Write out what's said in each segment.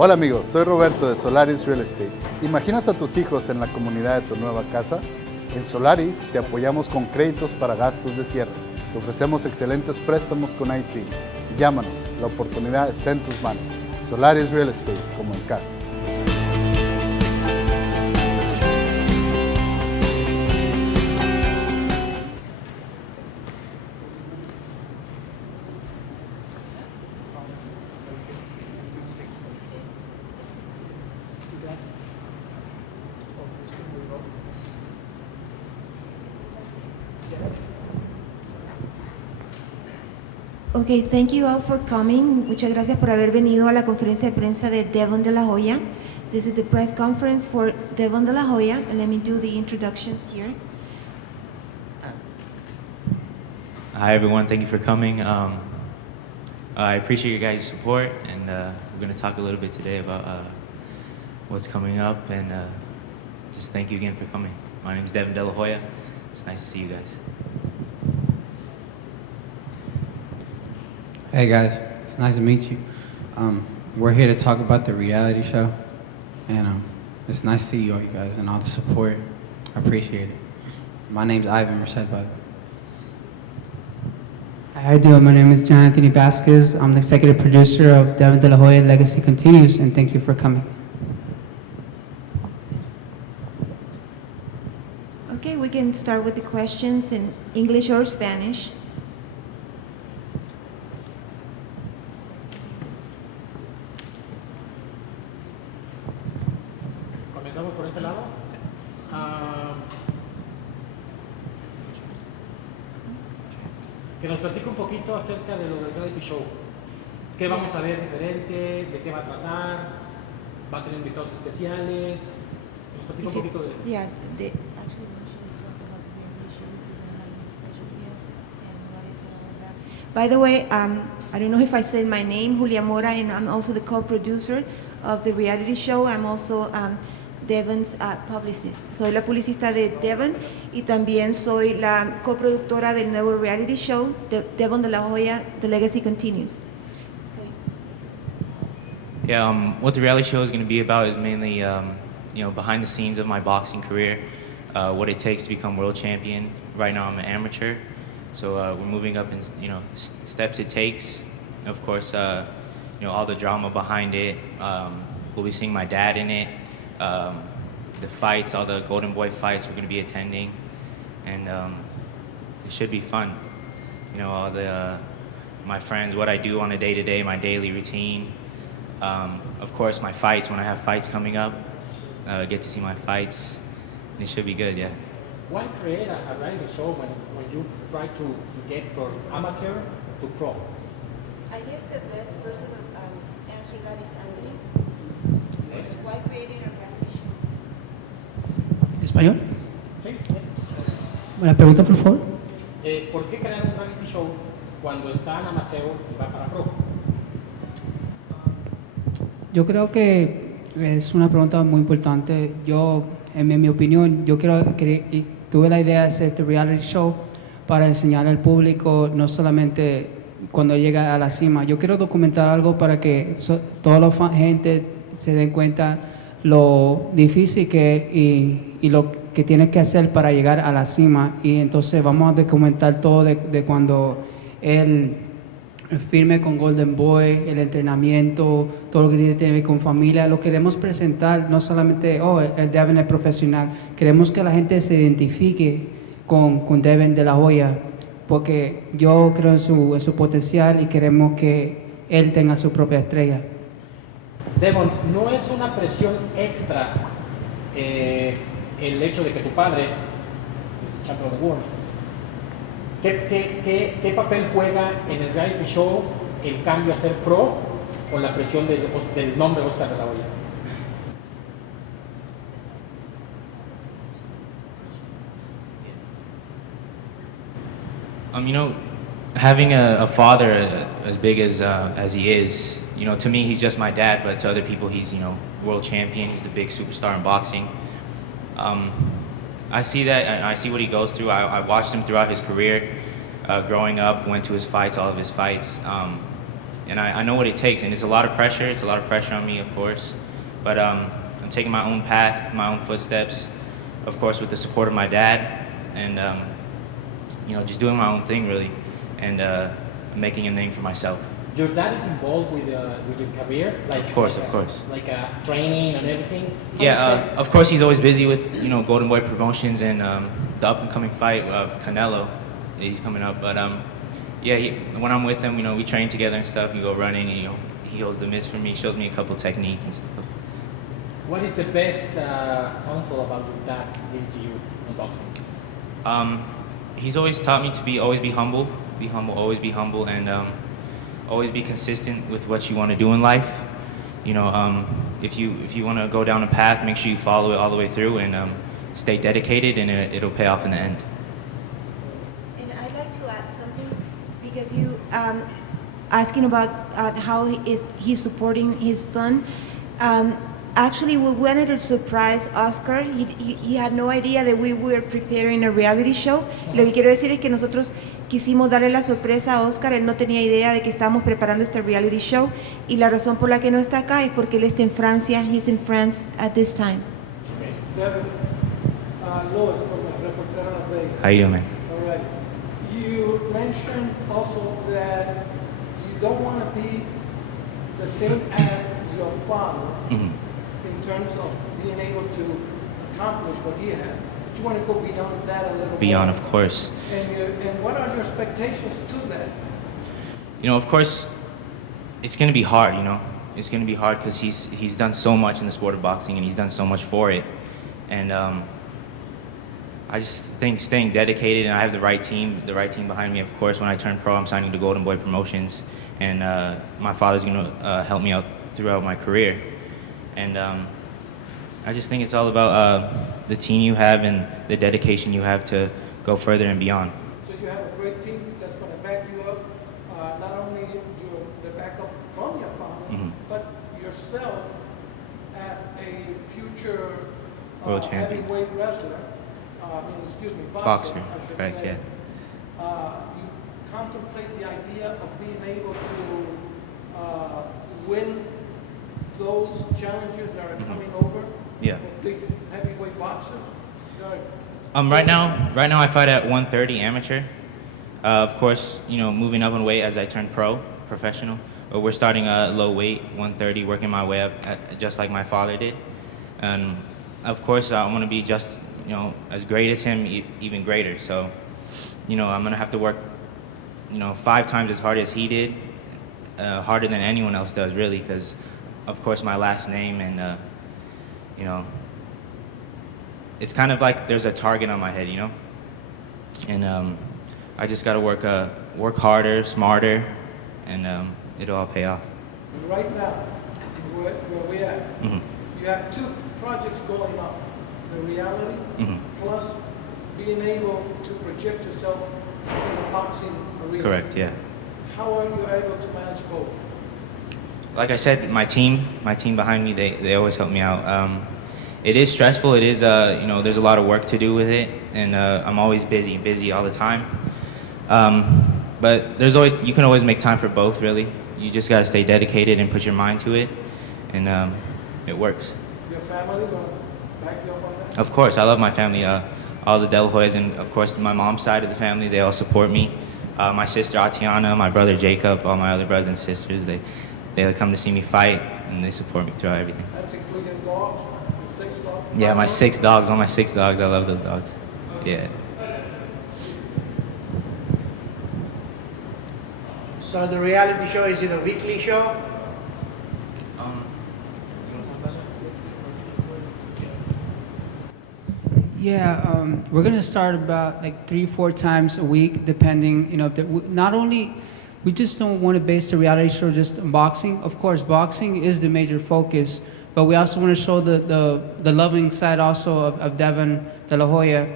Hola amigos, soy Roberto de Solaris Real Estate. ¿Imaginas a tus hijos en la comunidad de tu nueva casa? En Solaris te apoyamos con créditos para gastos de cierre. Te ofrecemos excelentes préstamos con IT. Llámanos, la oportunidad está en tus manos. Solaris Real Estate, como en casa. Okay, thank you all for coming. Muchas gracias por haber venido a la conferencia de prensa de Devon de la Hoya. This is the press conference for Devon de la Hoya, and let me do the introductions here. Hi everyone, thank you for coming. I appreciate your guys' support, and we're going to talk a little bit today about what's coming up, and just thank you again for coming. My name is Devon de la Hoya. It's nice to see you guys. Hey guys, it's nice to meet you. We're here to talk about the reality show, and it's nice to see you all, you guys, and all the support. I appreciate it. My name's Ivan Merced, by the way. How you doing? My name is John Anthony Vasquez. I'm the executive producer of Devon de la Hoya Legacy Continues, and thank you for coming. Okay, we can start with the questions in English or Spanish. Comenzamos por este lado. Que nos platique un poquito acerca de lo del reality show. ¿Qué vamos a ver diferente? ¿De qué va a tratar? ¿Va a tener invitados especiales? Nos platica un poquito de... Yeah, by the way, I don't know if I said my name, Julia Mora, and I'm also the co-producer of the reality show. I'm also Devon's publicist. Soy la publicista de Devon y también soy la coproductora del nuevo reality show, Devon de la Hoya, The Legacy Continues. Yeah, what the reality show is going to be about is mainly, behind the scenes of my boxing career, what it takes to become world champion. Right now I'm an amateur, so we're moving up in, steps it takes. Of course, all the drama behind it. We'll be seeing my dad in it. The fights, all the Golden Boy fights, we're going to be attending, and it should be fun. All the my friends, what I do on a day-to-day, my daily routine. Of course, my fights, when I have fights coming up, get to see my fights, and it should be good, yeah. Why create a reality show when you try to get from amateur to pro? I guess the best person to answer that is Anthony. Why creating a reality show? ¿Español? Sí. ¿La pregunta, por favor? ¿Por qué crear un reality show cuando está en amateur y va para pro? Yo creo que es una pregunta muy importante. Yo, en mi opinión, tuve la idea de hacer este reality show para enseñar al público, no solamente cuando llega a la cima. Yo quiero documentar algo para que toda la gente se den cuenta lo difícil que y lo que tienes que hacer para llegar a la cima. Y entonces vamos a documentar todo de cuando él firme con Golden Boy, el entrenamiento, todo lo que tiene que ver con familia. Lo queremos presentar, no solamente, el Devon es profesional. Queremos que la gente se identifique con Devon de la Hoya, porque yo creo en su potencial y queremos que él tenga su propia estrella. Devon, ¿no es una presión extra el hecho de que tu padre es campeón del world? ¿Qué papel juega en el reality show el cambio a ser pro con la presión del nombre Oscar de la Hoya? Having a father as big as he is, to me he's just my dad, but to other people he's, world champion. He's a big superstar in boxing. I see that, and I see what he goes through. I watched him throughout his career, growing up, went to his fights, all of his fights. and I know what it takes, and it's a lot of pressure. It's a lot of pressure on me, of course, but I'm taking my own path, my own footsteps, of course, with the support of my dad, and just doing my own thing really, and making a name for myself. Your dad is involved with your career, like Of course, like training and everything. Yeah, of course he's always busy with Golden Boy Promotions and the up and coming fight of Canelo. He's coming up, but when I'm with him, we train together and stuff. We go running, and he holds the mitts for me, shows me a couple techniques and stuff. What is the best counsel about your dad gave to you in boxing? He's always taught me to always be humble, always be humble, and always be consistent with what you want to do in life. If you want to go down a path, make sure you follow it all the way through, and stay dedicated, and it'll pay off in the end. And I'd like to add something, because you asking about how he's supporting his son. Actually, we wanted to surprise Oscar. He had no idea that we were preparing a reality show. Lo que quiero decir es que nosotros quisimos darle la sorpresa a Oscar. Él no tenía idea de que estábamos preparando este reality show. Y la razón por la que no está acá es porque él está en Francia. He's in France at this time. Devon, Lois from the Reportera Las Vegas. How you doing, man? All right. You mentioned also that you don't want to be the same as your father in terms of being able to accomplish what he has. But you want to go beyond that a little Beyond, more. of course. And what are your expectations to that? Of course, it's going to be hard, It's going to be hard because he's done so much in the sport of boxing, and he's done so much for it. And I just think staying dedicated, and I have the right team behind me. Of course, when I turn pro, I'm signing to Golden Boy Promotions, and my father's going to help me out throughout my career. And I just think it's all about the team you have and the dedication you have to go further and beyond. So you have a great team that's going to back you up, not only the backup from your father, but yourself as a future World champion. heavyweight wrestler. Boxer. I should right? say. Yeah. You contemplate the idea of being able to win those challenges that are coming over. Yeah. With big heavyweight boxers. Right now I fight at 130 amateur. Of course, moving up in weight as I turn professional. But we're starting low weight, 130, working my way up just like my father did. And of course, I want to be just, as great as him, even greater. So, I'm going to have to work, 5 times as hard as he did, harder than anyone else does, really, because, of course, my last name and, it's kind of like there's a target on my head, And I just got to work harder, smarter, and it'll all pay off. Right now, where we're at, you have 2 projects going on. The reality, plus being able to project yourself in the boxing arena. Correct, yeah. How are you able to manage both? Like I said, my team behind me, they always help me out. It is stressful. It is, there's a lot of work to do with it, and I'm always busy all the time. But you can always make time for both, really. You just got to stay dedicated and put your mind to it, and it works. Your family will back you up on that? Of course, I love my family. All the Del Hoyas, and of course my mom's side of the family, they all support me. My sister Atiana, my brother Jacob, all my other brothers and sisters, they come to see me fight, and they support me throughout everything. That's including dogs, 6 dogs? Yeah, my 6 dogs, all my 6 dogs, I love those dogs. Yeah. So the reality show, is it a weekly show? Yeah, we're gonna start about like 3-4 times a week, depending. Not only we just don't want to base the reality show just on boxing. Of course, boxing is the major focus, but we also want to show the loving side also of Devon De La Hoya.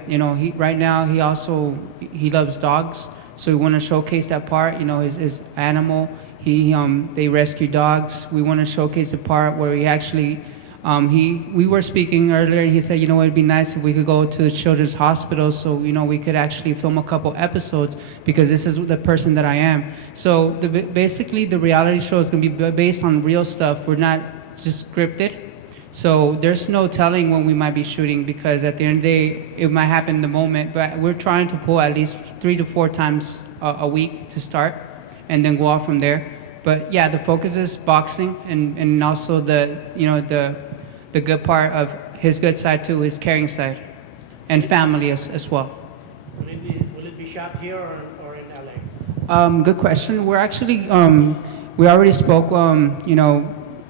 Right now he loves dogs, so we want to showcase that part. His animal. They rescue dogs. We want to showcase the part where he actually We were speaking earlier, and he said, you know, it'd be nice if we could go to the children's hospital, so you know we could actually film a couple episodes, because this is the person that I am. So basically, the reality show is going to be based on real stuff. We're not just scripted. So there's no telling when we might be shooting, because at the end of the day, it might happen in the moment. But we're trying to pull at least 3 to 4 times a week to start, and then go off from there. But yeah, the focus is boxing, and also the good part of his good side too, his caring side, and family as well. Will it be shot here or in LA? Good question. We're actually we already spoke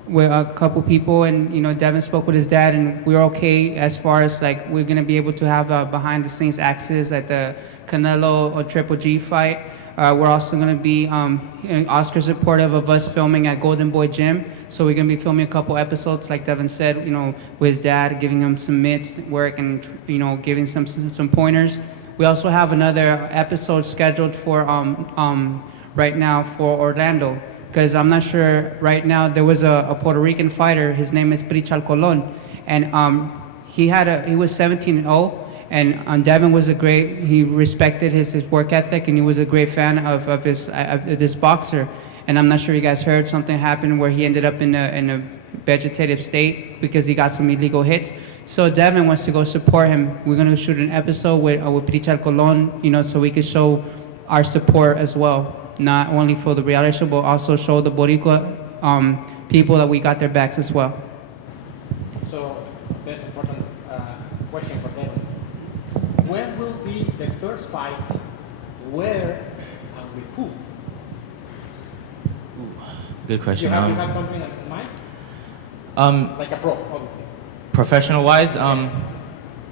with a couple people, and Devon spoke with his dad, and we're okay as far as like we're gonna be able to have behind the scenes access at the Canelo or Triple G fight. We're also gonna be Oscar supportive of us filming at Golden Boy Gym. So we're gonna be filming a couple episodes, like Devon said, with his dad, giving him some mitts work, and giving some pointers. We also have another episode scheduled for right now for Orlando, because I'm not sure right now. There was a Puerto Rican fighter. His name is Prichal Colon, and he was 17-0. And Devon was he respected his work ethic, and he was a great fan of this boxer. And I'm not sure you guys heard, something happened where he ended up in a vegetative state because he got some illegal hits. So Devon wants to go support him. We're gonna shoot an episode with Prichal Colon, so we can show our support as well, not only for the reality show, but also show the Boricua people that we got their backs as well. So, that's important question for Devon. When will be the first fight? Where and with who? Good question. You have something in mind? Like a pro, obviously. Professional-wise,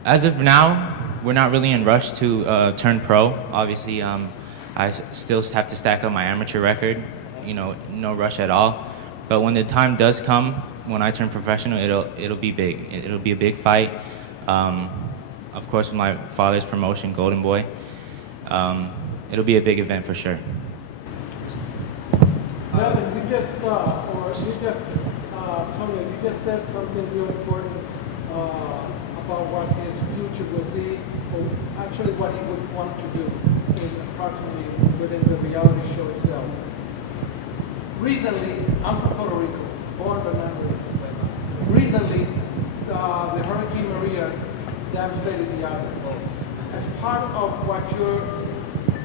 as of now, we're not really in rush to turn pro. Obviously, I still have to stack up my amateur record. No rush at all. But when the time does come, when I turn professional, it'll be big. It'll be a big fight. Of course, with my father's promotion, Golden Boy, it'll be a big event for sure. Devin, Tony, you just said something real important about what his future will be, or actually what he would want to do approximately within the reality show itself. Recently, I'm from Puerto Rico, born but not raised. Recently, the Hurricane Maria devastated the island. As part of what you're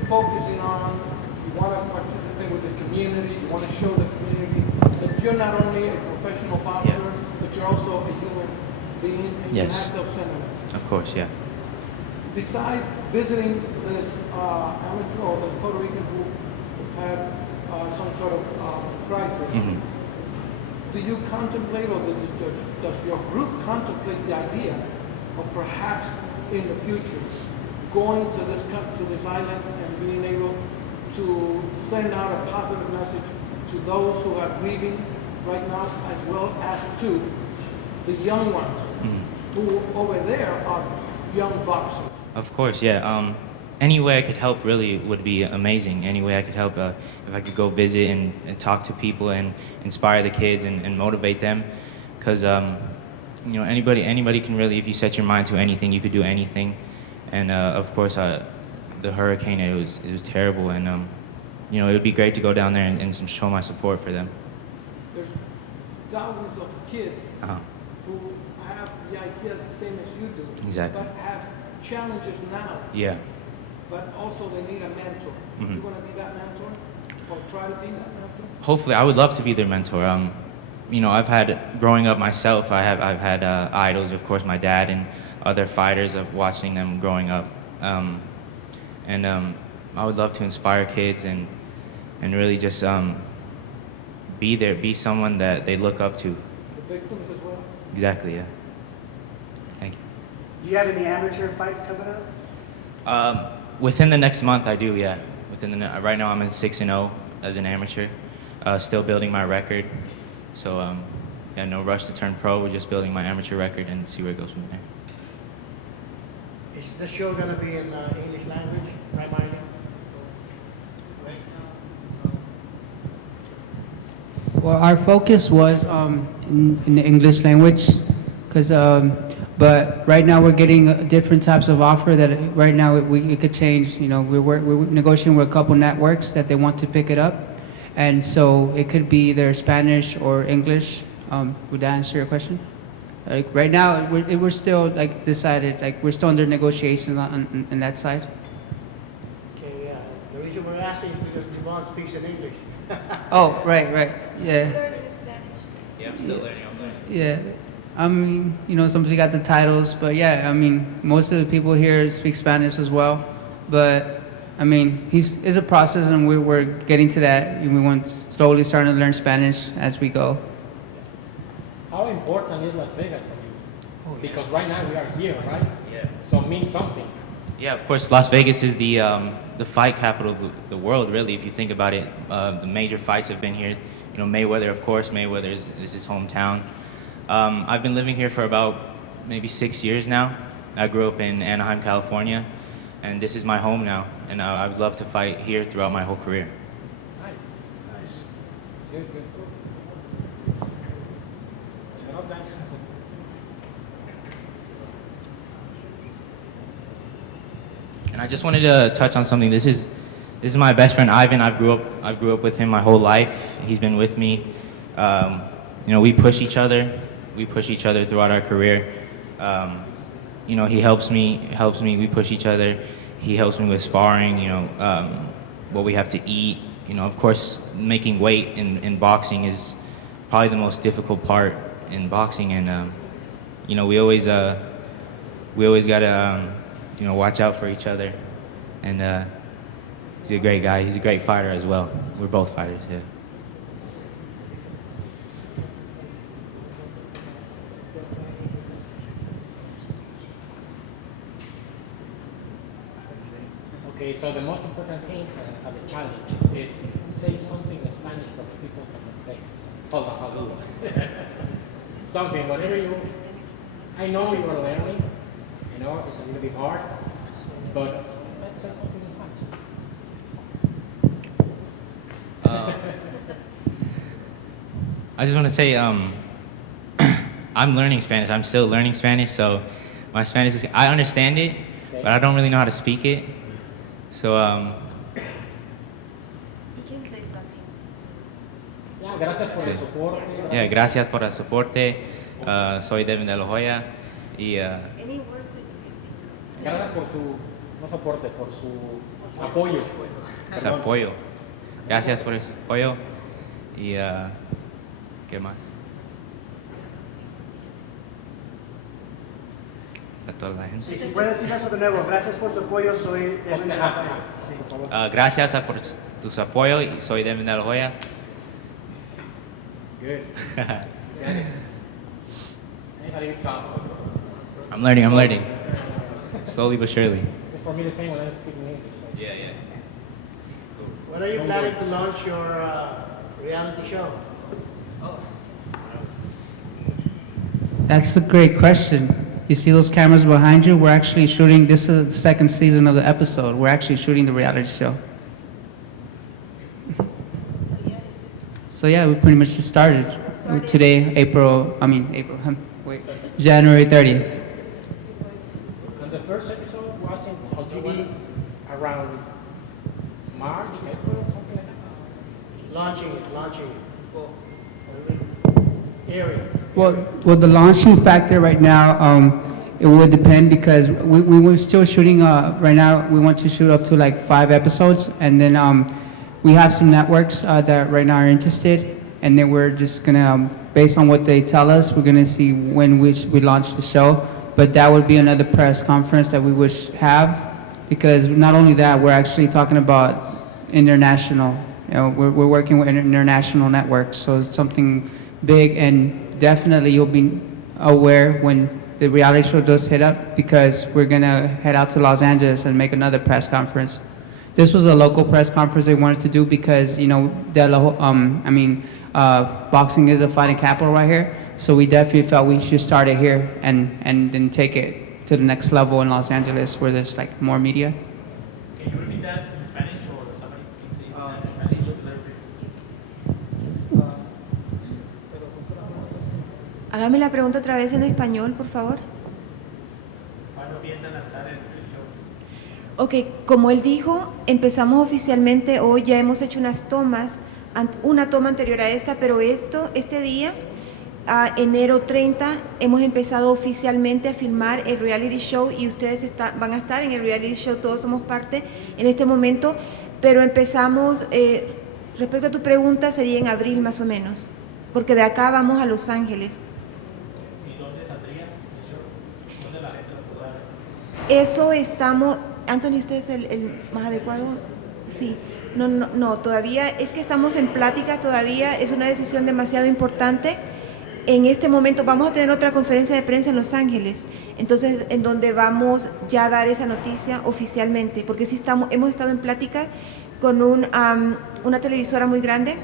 focusing on, you want to participate with the community, you want to show the community that you're not only a professional boxer, but you're also a human being and you have those sentiments. Of course, yeah. Besides visiting this amateur or this Puerto Rican who had some sort of crisis, do you contemplate, or does your group contemplate the idea of perhaps in the future going to this island and being able to send out a positive message to those who are grieving right now, as well as to the young ones who over there are young boxers? Of course, yeah. Any way I could help really would be amazing. Any way I could help, if I could go visit and talk to people and inspire the kids and motivate them, because anybody can really, if you set your mind to anything, you could do anything. And of course, the hurricane, it was terrible, and it would be great to go down there and show my support for them. There's thousands of kids who have the idea the same as you do, Exactly. but have challenges now. Yeah. But also they need a mentor. You want to be that mentor, or try to be that mentor? Hopefully, I would love to be their mentor. I've had, growing up myself, I've had idols, of course, my dad and other fighters, of watching them growing up. I would love to inspire kids and really just be someone that they look up to. The victims as well? Exactly, yeah. Thank you. Do you have any amateur fights coming up? Within the next month, I do, yeah. Right now, I'm in 6-0 as an amateur, still building my record. So, no rush to turn pro. We're just building my amateur record and see where it goes from there. Is the show going to be in English language, primarily? Well, our focus was in the English language. Because, but right now we're getting different types of offer that right now it could change. You know, we're negotiating with a couple networks that they want to pick it up, and so it could be either Spanish or English. Would that answer your question? Like right now, we're still like decided. Like we're still under negotiations on that side. Okay, yeah. The reason we're asking is because Devon speaks in English. Oh, right, yeah. Yeah, I'm still learning. I'm learning. Yeah, I mean, you know, somebody got the titles, but yeah, I mean, most of the people here speak Spanish as well. But I mean, it's a process, and we're getting to that. We want slowly starting to learn Spanish as we go. How important is Las Vegas for you? Because right now we are here, right? Yeah. So it means something. Yeah, of course, Las Vegas is the fight capital of the world, really, if you think about it. The major fights have been here. You know, Mayweather, of course, Mayweather is his hometown. I've been living here for about maybe 6 years now. I grew up in Anaheim, California, and this is my home now, and I would love to fight here throughout my whole career. Nice. Good. And I just wanted to touch on something. This is my best friend Ivan. I grew up with him my whole life. He's been with me. You know, we push each other. We push each other throughout our career. You know, he helps me. We push each other. He helps me with sparring. You know, what we have to eat. You know, of course, making weight in boxing is probably the most difficult part in boxing. And you know, we always gotta you know, watch out for each other. And he's a great guy. He's a great fighter as well. We're both fighters, yeah. Okay, so the most important thing of the challenge is say something in Spanish for the people from the States. Hold on. Something, whatever you. I know you are learning. I know it's a little bit hard, but let's say something in Spanish. I just want to say I'm learning Spanish. I'm still learning Spanish, so my Spanish is, I understand it, but I don't really know how to speak it. So You can say something. Yeah, gracias por el soporte. yeah, gracias por el soporte. Soy Devon de la Hoya. Y Any words that you can think Gracias por su, no soporte, por su apoyo. su apoyo. Gracias por su apoyo. Y ¿qué más? A toda la gente. Sí, si puedes decir eso de nuevo. Gracias por su apoyo, soy Devon de la Hoya. Sí, por favor. Gracias por tu apoyo y soy Devon de la Hoya. Good. Anybody talk? I'm learning. Slowly but surely. It's for me the same when I speak in English. So. Yeah. When are you planning to launch your reality show? That's a great question. You see those cameras behind you? We're actually shooting, this is the second season of the episode. We're actually shooting the reality show. So yeah, we pretty much just started. Today, January 30th. And the first episode was on TV around March, April, something like that. It's launching. Area. Well, the launching factor right now, it would depend because we were still shooting, right now we want to shoot up to like 5 episodes, and then we have some networks that right now are interested, and then we're just gonna, based on what they tell us, we're gonna see when we launch the show. But that would be another press conference that we would have, because not only that, we're actually talking about international, you know, we're working with international networks, so it's something big, and definitely you'll be aware when the reality show does hit up, because we're gonna head out to Los Angeles and make another press conference. This was a local press conference they wanted to do because, you know, boxing is a fighting capital right here, so we definitely felt we should start it here and then take it to the next level in Los Angeles where there's like more media. Can you repeat that in Spanish, or somebody can say that in Spanish? Hágame la pregunta otra vez en español, por favor. ¿Cuándo piensan lanzar el show? Ok, como él dijo, empezamos oficialmente hoy, ya hemos hecho unas tomas, una toma anterior a esta, pero este día, enero 30, hemos empezado oficialmente a filmar el reality show y ustedes van a estar en el reality show, todos somos parte en este momento, pero empezamos, respecto a tu pregunta, sería en abril más o menos, porque de acá vamos a Los Ángeles. ¿Y dónde saldría el show? ¿Dónde la gente lo podrá ver? Eso estamos, Anthony, ¿usted es el más adecuado? Sí. No, todavía es que estamos en pláticas, todavía es una decisión demasiado importante. En este momento vamos a tener otra conferencia de prensa en Los Ángeles, entonces en donde vamos ya a dar esa noticia oficialmente, porque sí hemos estado en plática con una televisora muy grande,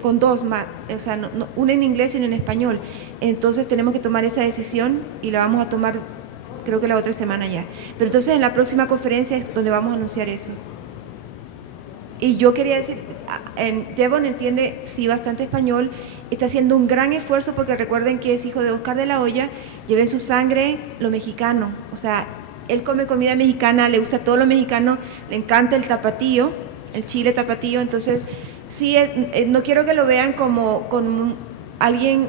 con dos más, o sea, una en inglés y una en español. Entonces tenemos que tomar esa decisión y la vamos a tomar creo que la otra semana ya. Pero entonces en la próxima conferencia es donde vamos a anunciar eso. Y yo quería decir, Devon entiende sí bastante español, está haciendo un gran esfuerzo porque recuerden que es hijo de Oscar de la Hoya, lleva en su sangre lo mexicano, o sea, él come comida mexicana, le gusta todo lo mexicano, le encanta el tapatío, el chile tapatío, entonces sí, no quiero que lo vean como alguien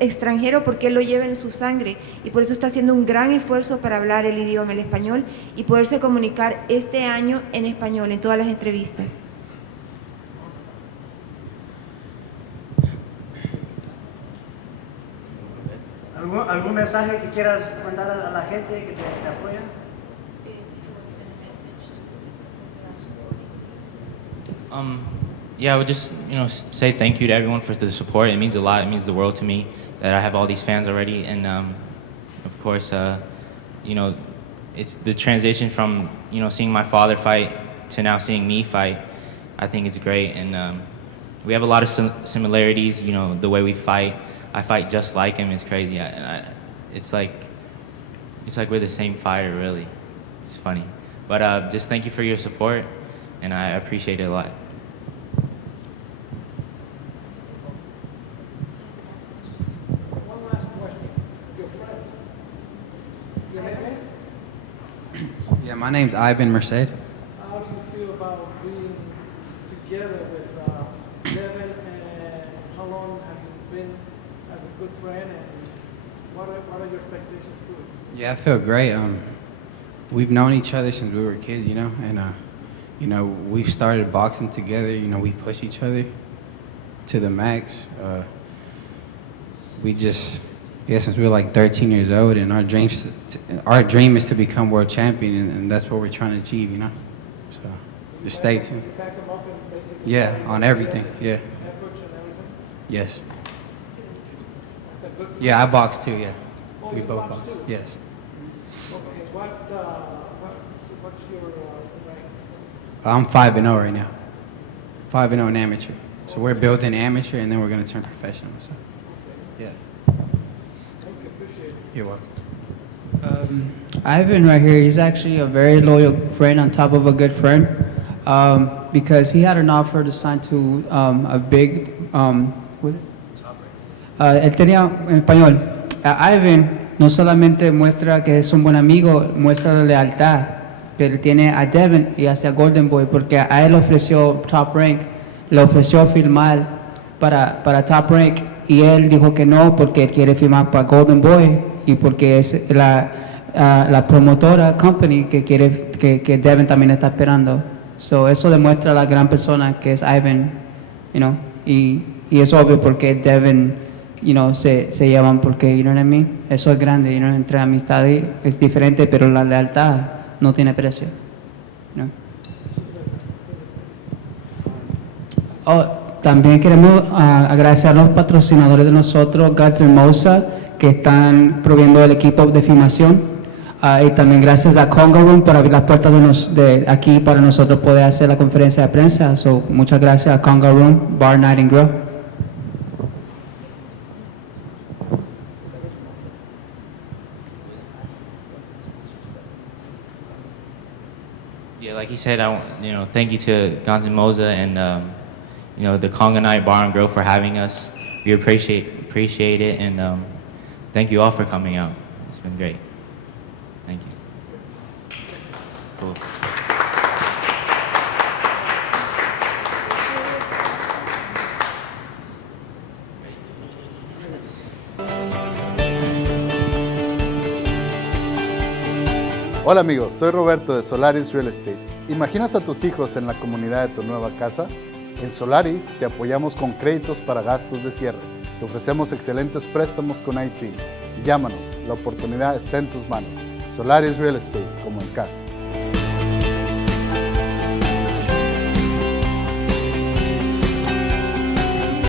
extranjero porque él lo lleva en su sangre y por eso está haciendo un gran esfuerzo para hablar el idioma, el español y poderse comunicar este año en español en todas las entrevistas. ¿Algún mensaje que quieras mandar a la gente que te apoya? Yeah, I would just, say thank you to everyone for the support. It means a lot. It means the world to me that I have all these fans already. And, of course, it's the transition from, seeing my father fight to now seeing me fight. I think it's great. And we have a lot of similarities, the way we fight. I fight just like him. It's crazy. It's like we're the same fighter, really. It's funny. But just thank you for your support, and I appreciate it a lot. Yeah, my name's Ivan Merced. How do you feel about being together with Devon, and how long have you been as a good friend, and what are your expectations to it? Yeah, I feel great. We've known each other since we were kids, and we've started boxing together. We push each other to the max. Since we were like 13 years old, and our dream is to become world champion, and that's what we're trying to achieve, So just stay tuned. You back them up and basically Yeah, on everything. Yeah. efforts and everything. Yes. It's a good. Yeah, I box too. Yeah. Oh, We you both box box. too? Yes. Okay, what's your rank? I'm 5-0 right now. 5-0 in amateur. So we're building amateur, and then we're gonna turn professional. So. Yeah. You're welcome. Ivan right here, he's actually a very loyal friend on top of a good friend, because he had an offer to sign to a big, él tenía, en español, Ivan no solamente muestra que es un buen amigo, muestra la lealtad que él tiene a Devon y hacia Golden Boy, porque a él ofreció Top Rank, le ofreció filmar para Top Rank, y él dijo que no porque él quiere filmar para Golden Boy y porque es la promotora company que quiere que Devon también está esperando. So eso demuestra la gran persona que es Ivan, y es obvio porque Devon, se llevan porque, you know what I mean? Eso es grande, entre amistades es diferente, pero la lealtad no tiene precio. También queremos agradecer a los patrocinadores de nosotros, Guts and Mosa, que están proveyendo el equipo de filmación. Y también gracias a Conga Room por abrir las puertas de aquí para nosotros poder hacer la conferencia de prensa. Muchas gracias a Conga Room, Bar Night and Grill. Yeah, like he said, thank you to Guns N' Moza and the Conga Night Bar and Grill for having us. We appreciate appreciate it, and thank you all for coming out. It's been great. Thank you. Cool. Hola amigos, soy Roberto de Solaris Real Estate. ¿Imaginas a tus hijos en la comunidad de tu nueva casa? En Solaris te apoyamos con créditos para gastos de cierre. Te ofrecemos excelentes préstamos con IT. Llámanos, la oportunidad está en tus manos. Solaris Real Estate, como en casa.